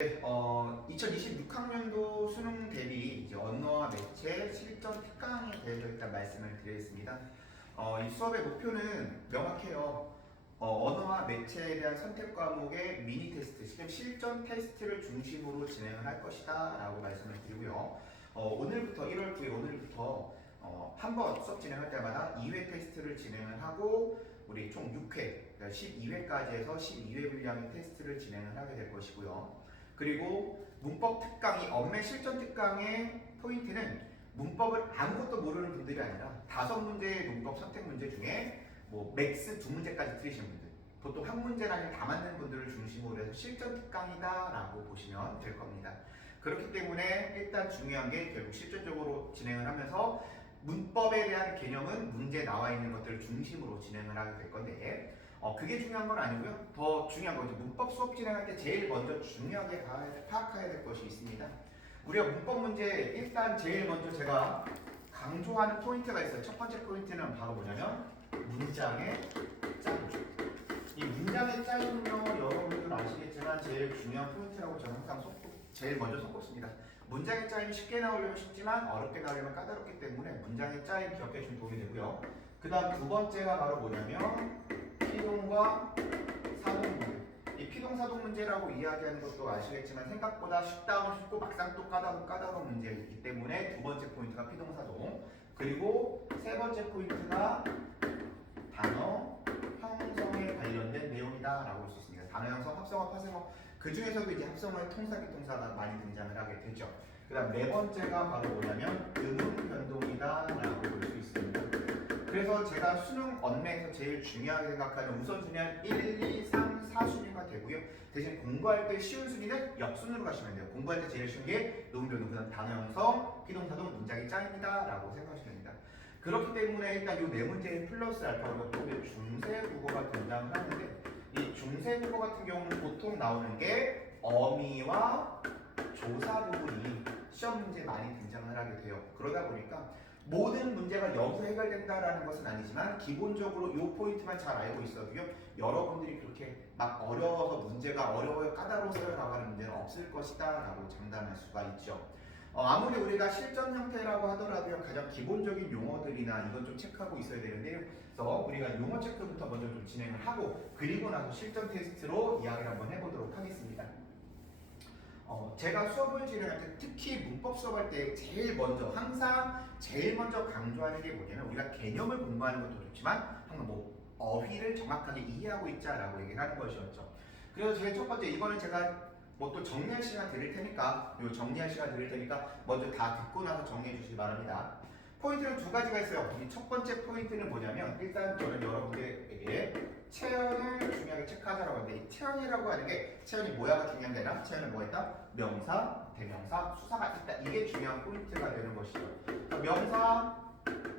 2026학년도 수능 대비 이제 언어와 매체 실전 특강에 대해서 일단 말씀을 드리겠습니다. 이 수업의 목표는 명확해요. 언어와 매체에 대한 선택 과목의 미니 테스트, 지금 실전 테스트를 중심으로 진행을 할 것이다 라고 말씀을 드리고요. 오늘부터 1월 9일 오늘부터 한 번 수업 진행할 때마다 2회 테스트를 진행을 하고 우리 총 6회, 그러니까 12회까지 해서 12회 분량의 테스트를 진행을 하게 될 것이고요. 그리고 문법 특강이 언매 실전 특강의 포인트는 문법을 아무것도 모르는 분들이 아니라 5문제의 문법 선택 문제 중에 뭐 맥스 2문제까지 틀리시는 분들, 보통 한 문제나 다 맞는 분들을 중심으로 해서 실전 특강이다 라고 보시면 될 겁니다. 그렇기 때문에 일단 중요한 게 결국 실전적으로 진행을 하면서 문법에 대한 개념은 문제 나와 있는 것들을 중심으로 진행을 하게 될 건데 그게 중요한 건 아니고요. 더 중요한 건 문법 수업 진행할 때 제일 먼저 중요하게 파악해야 될 것이 있습니다. 우리가 문법 문제 일단 제일 먼저 제가 강조하는 포인트가 있어요. 첫 번째 포인트는 바로 뭐냐면 문장의 짜임. 이 문장의 짜임은요, 여러분들 아시겠지만 제일 중요한 포인트라고 저는 항상 제일 먼저 손꼽습니다. 문장의 짜임이 쉽게 나오려면 쉽지만 어렵게 나오려면 까다롭기 때문에 문장의 짜임 기억해 주면 도움이 되고요. 그 다음 두 번째가 바로 뭐냐면 피동과 사동 문제. 이 피동사동 문제라고 이야기하는 것도 아시겠지만 생각보다 쉽고 막상 또 까다로운 문제이기 때문에 두 번째 포인트가 피동사동. 그리고 세 번째 포인트가 단어 형성에 관련된 내용이다 라고 볼 수 있습니다. 단어 형성, 합성어, 파생어, 그 중에서도 이제 합성어의 통사, 비통사가 많이 등장을 하게 되죠. 그 다음 네 번째가 바로 뭐냐면 음운 변동이다 라고 볼 수 있습니다. 그래서 제가 수능 언매에서 제일 중요하게 생각하는 우선순위는 1, 2, 3, 4순위가 되고요. 대신 공부할 때 쉬운 순위는 역순으로 가시면 돼요. 공부할 때 제일 쉬운 게 음운 변동, 그 다음 단어 형성, 피동사동, 문장의 짱입니다 라고 생각하시면 됩니다. 그렇기 때문에 일단 이 네 문제의 플러스 알파고 중세 국어가 등장을 하는데 이 중세 국어 같은 경우는 보통 나오는 게 어미와 조사 부분이 시험 문제에 많이 등장을 하게 돼요. 그러다 보니까 모든 문제가 여기서 해결된다라는 것은 아니지만 기본적으로 이 포인트만 잘 알고 있어도요, 여러분들이 그렇게 막 어려워서 문제가 어려워요, 까다로워서 나가는 문제는 없을 것이다 라고 장담할 수가 있죠. 아무리 우리가 실전 형태라고 하더라도요, 가장 기본적인 용어들이나 이건 좀 체크하고 있어야 되는데요. 그래서 우리가 용어 체크부터 먼저 좀 진행을 하고 그리고 나서 실전 테스트로 이야기를 한번 해보도록 하겠습니다. 제가 수업을 진행할 때 특히 문법 수업할 때 항상 제일 먼저 강조하는 게 뭐냐면 우리가 개념을 공부하는 것도 좋지만 항상 어휘를 정확하게 이해하고 있자라고 얘기를 하는 것이었죠. 그래서 제일 첫 번째 이거는 제가 또 정리할 시간 드릴 테니까 먼저 다 듣고 나서 정리해 주시기 바랍니다. 포인트는 두 가지가 있어요. 첫 번째 포인트는 뭐냐면 일단 저는 여러분들에게 체언을 중요하게 체크하자라고 하는데 이 체언이라고 하는 게 체언이 뭐야가 중요한 게 아니라 체언은 뭐가 있다? 명사, 대명사, 수사가 있다. 이게 중요한 포인트가 되는 것이죠. 명사,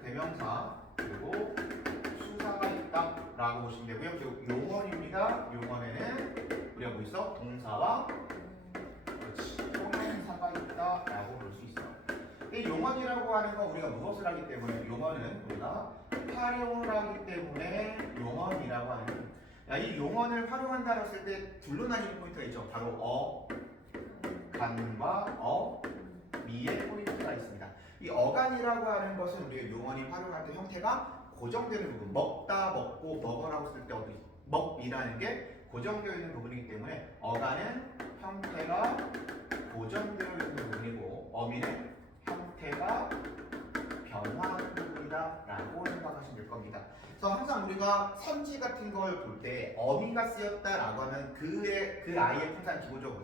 대명사, 그리고 수사가 있다 라고 보시면 되고요. 그리고 용언입니다. 용언에는 우리가 뭐 있어? 동사와 형용사가 있다 라고 볼 수 있어요. 이 용언이라고 하는 건 우리가 무엇을 하기 때문에 용언은 우리가 활용을 하기 때문에 용언이라고 하는 이 용언을 활용한다고 했을 때 둘로 나뉘는 포인트가 있죠. 바로 어간과 어미의 포인트가 있습니다. 이 어간이라고 하는 것은 우리가 용언이 활용할 때 형태가 고정되는 부분, 먹다, 먹고, 먹어라고 했을 때 먹이라는 게 고정되어 있는 부분이기 때문에 어간은 형태가 고정되어 있는 부분이고 어미는 형태가 변화하는 부분이다 라고 생각하시면 될 겁니다. 그래서 항상 우리가 선지 같은 걸 볼 때 어미가 쓰였다 라고 하면 그 아이의 풍사는 기본적으로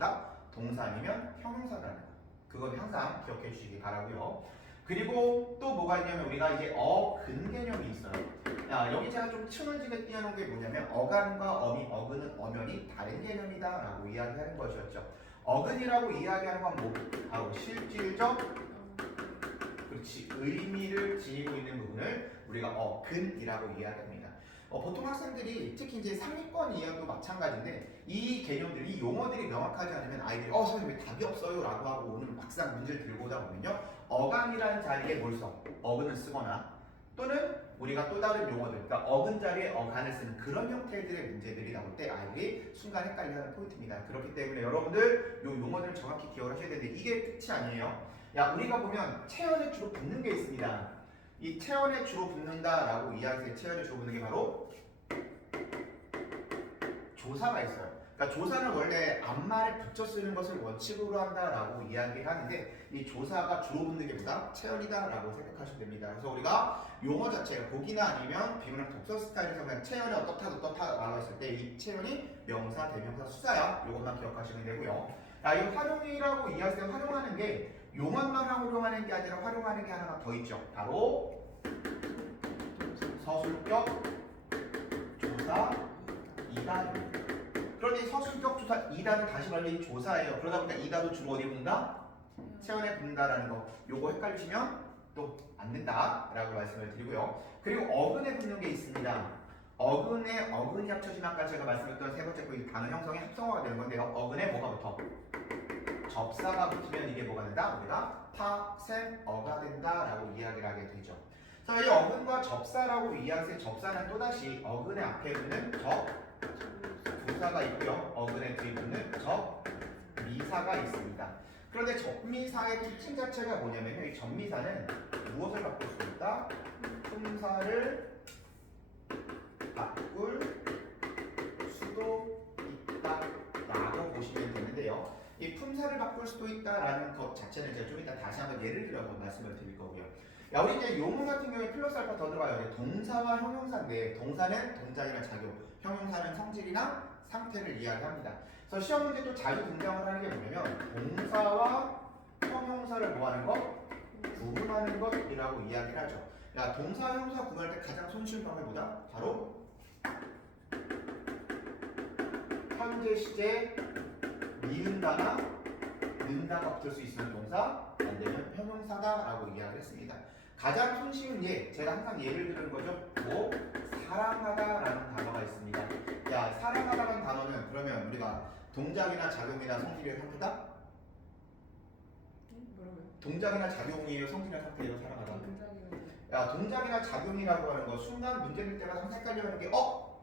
동사 아니면 형용사라는 거, 그건 항상 기억해 주시기 바라고요. 그리고 또 뭐가 있냐면 우리가 이제 어근 개념이 있어요. 여기 제가 좀 층을 지게 띄워놓은 게 뭐냐면 어간과 어근은 엄연히 다른 개념이다 라고 이야기하는 것이었죠. 어근이라고 이야기하는 건 바로 실질적 의미를 지니고 있는 부분을 우리가 어근이라고 이야기합니다. 보통 학생들이 특히 이제 상위권 이하도 마찬가지인데 이 개념들이, 이 용어들이 명확하지 않으면 아이들이 선생님 왜 답이 없어요? 라고 하고 오늘 막상 문제를 들고 오다 보면요, 어간이라는 자리에 뭘 써? 어근을 쓰거나 또는 우리가 또 다른 용어들, 그러니까 어근 자리에 어간을 쓰는 그런 형태들의 문제들이 나올 때 아이들이 순간 헷갈리는 포인트입니다. 그렇기 때문에 여러분들 이 용어들을 정확히 기억을 하셔야 되는데 이게 끝이 아니에요. 야, 우리가 보면 체연에 주로 붙는 게 있습니다. 이 체연에 주로 붙는다라고 이야기해서 체연에 주로 붙는 게 바로 조사가 있어요. 그러니까 조사는 원래 앞말에 붙여 쓰는 것을 원칙으로 한다라고 이야기를 하는데 이 조사가 주로 붙는 게 뭐다? 체연이다라고 생각하시면 됩니다. 그래서 우리가 용어 자체가 보기나 아니면 비문학 독서 스타일에서 그냥 체연이 어떻다라고 했을 때 이 체연이 명사, 대명사, 수사야. 이것만 기억하시면 되고요. 이 활용이라고 이야기할 때 활용하는 게 용어만 활용하는 게 아니라 활용하는 게 하나가 더 있죠. 바로 서술격 조사 2단입니다. 그런데 서술격 조사 2단은 다시 말해 조사예요. 그러다 보니까 2단도 주로 어디 붙는다? 체연에 붙는다라는 거. 요거 헷갈리시면 또 안 된다라고 말씀을 드리고요. 그리고 어근에 붙는 게 있습니다. 어근에 어근이 합쳐지면 아까 제가 말씀드렸던 세 번째 포인트 단어 형성의 합성어가 되는 건데요. 어근에 뭐가 붙어? 접사가 붙으면 이게 뭐가 된다? 우리가 파생어가 된다라고 이야기를 하게 되죠. 그래서 이 어근과 접사라고 이야기할 때 접사는 또다시 어근의 앞에 붙는 부사가 있고요. 어근의 뒤에 붙는 접미사가 있습니다. 그런데 접미사의 특징 자체가 뭐냐면요. 이 접미사는 무엇을 바꿀 수 있다? 품사를 바꿀 수도 있다라고 보시면 되는데요. 이 품사를 바꿀 수도 있다라는 것 자체는 제가 좀 이따 다시 한번 예를 들어서 말씀을 드릴 거고요. 야, 우리 이제 용어 같은 경우에 플러스 알파 더 들어가요. 동사와 형용사인데 동사는 동작이나 작용, 형용사는 성질이나 상태를 이야기합니다. 그래서 시험 문제 또 자주 등장을 하는 게 뭐냐면 동사와 형용사를 뭐하는 것? 구분하는 것이라고 이야기를 하죠. 야, 동사, 형용사 구분할 때 가장 손쉬운 방법이 뭐다? 바로 현재 시제 니은다나 는다가 붙을 수 있는 동사 안 되면 형용사다라고 이야기를 했습니다. 가장 손쉬운 예, 제가 항상 예를 들은 거죠. 뭐 사랑하다라는 단어가 있습니다. 야, 사랑하다라는 단어는 그러면 우리가 동작이나 작용이나 성질의 상태다? 뭐라고요? 동작이나 작용이에요, 성질이나 상태예요, 사랑하다. 야, 동작이나 작용이라고 하는 거 순간 문제될 때가 항상 헷갈려하는 게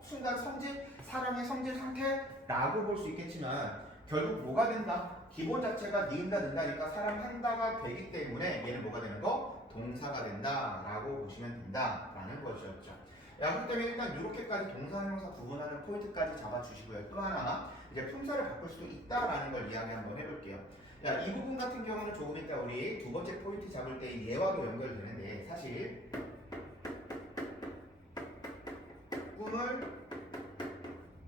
순간 성질, 사랑의 성질 상태라고 볼 수 있겠지만 결국 뭐가 된다? 기본 자체가 니은다 는다니까 사랑한다가 되기 때문에 얘는 뭐가 되는 거? 동사가 된다라고 보시면 된다라는 것이었죠. 야, 그렇기 때문에 일단 이렇게까지 동사, 형용사 구분하는 포인트까지 잡아주시고요. 또 하나 이제 품사를 바꿀 수도 있다라는 걸 이야기 한번 해볼게요. 야, 이 부분 같은 경우는 조금 이따 우리 두 번째 포인트 잡을 때 예와도 연결되는데 사실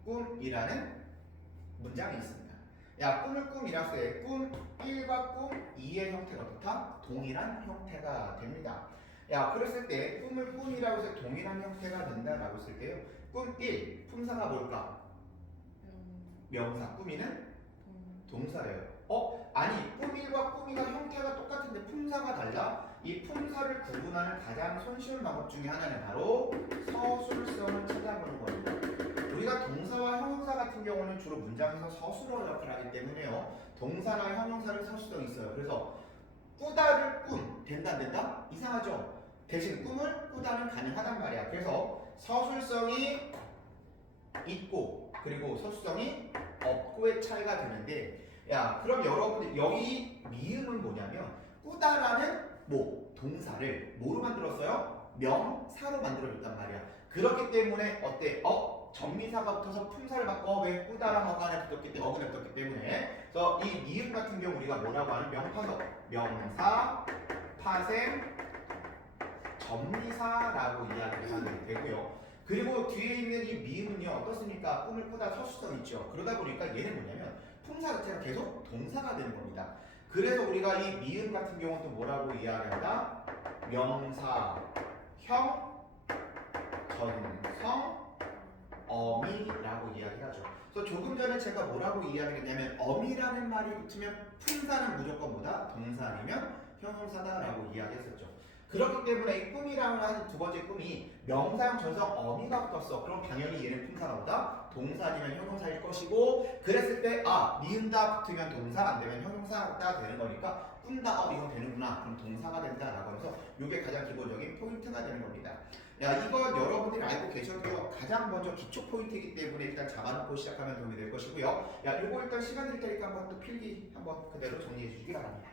꿈이라는 문장이 있습니다. 야, 꿈을 꿈이라 때 꿈 1과 꿈 2의 형태가 어떻다? 동일한 형태가 됩니다. 야, 그랬을 때 꿈을 꿈이라고 해서 동일한 형태가 된다라고 했을 때요. 꿈 1, 품사가 뭘까? 명사, 꿈이는 동사예요. 아니, 꿈 1과 꿈 2가 형태가 똑같은데 품사가 달라? 이 품사를 구분하는 가장 손쉬운 방법 중에 하나는 바로 서술성을 찾아보는 겁니다. 우리가 동사와 형용사 같은 경우는 주로 문장에서 서술어 역할을 하기 때문에요. 동사나 형용사를 서술성이 있어요. 그래서 꾸다를 꿈 된다 안 된다? 이상하죠? 대신 꿈을 꾸다는 가능하단 말이야. 그래서 서술성이 있고 그리고 서술성이 없고의 차이가 되는데 야, 그럼 여러분들 여기 미음은 뭐냐면 꾸다라는 동사를 뭐로 만들었어요? 명사로 만들어줬단 말이야. 그렇기 때문에 어때? 전미사가 붙어서 품사를 바꿔. 왜? 꾸다랑 어간에 붙었기 때문에 어근에 붙었기 때문에. 그래서 이 미음 같은 경우 우리가 뭐라고 하는? 명파석, 명사, 파생, 전미사라고 이야기를 하게 되고요. 그리고 뒤에 있는 이 미음은요 어떻습니까? 꿈을 꾸다 서술성 있죠. 그러다 보니까 얘는 뭐냐면 품사 자체가 계속 동사가 되는 겁니다. 그래서 우리가 이 미음 같은 경우는 또 뭐라고 이야기한다? 명사, 형, 전성, 어미라고 이야기하죠. 그래서 조금 전에 제가 뭐라고 이야기했냐면 어미라는 말이 붙으면 품사는 무조건 뭐다? 동사 아니면 형용사다라고 이야기했었죠. 그렇기 때문에 이 꿈이라고 하는 두 번째 꿈이 명사형 전성 어미가 붙었어. 그럼 당연히 얘는 품사가 보다 동사이면 형용사일 것이고, 그랬을 때 니은다 붙으면 동사, 안 되면 형용사가 되는 거니까 꾼다 이건 되는구나. 그럼 동사가 된다라고 하면서 이게 가장 기본적인 포인트가 되는 겁니다. 야, 이건 여러분들이 알고 계셔도 가장 먼저 기초 포인트이기 때문에 일단 잡아놓고 시작하면 도움이 될 것이고요. 야, 요거 일단 시간 될 테니까 한번 또 필기 한번 그대로 정리해 주시기 바랍니다.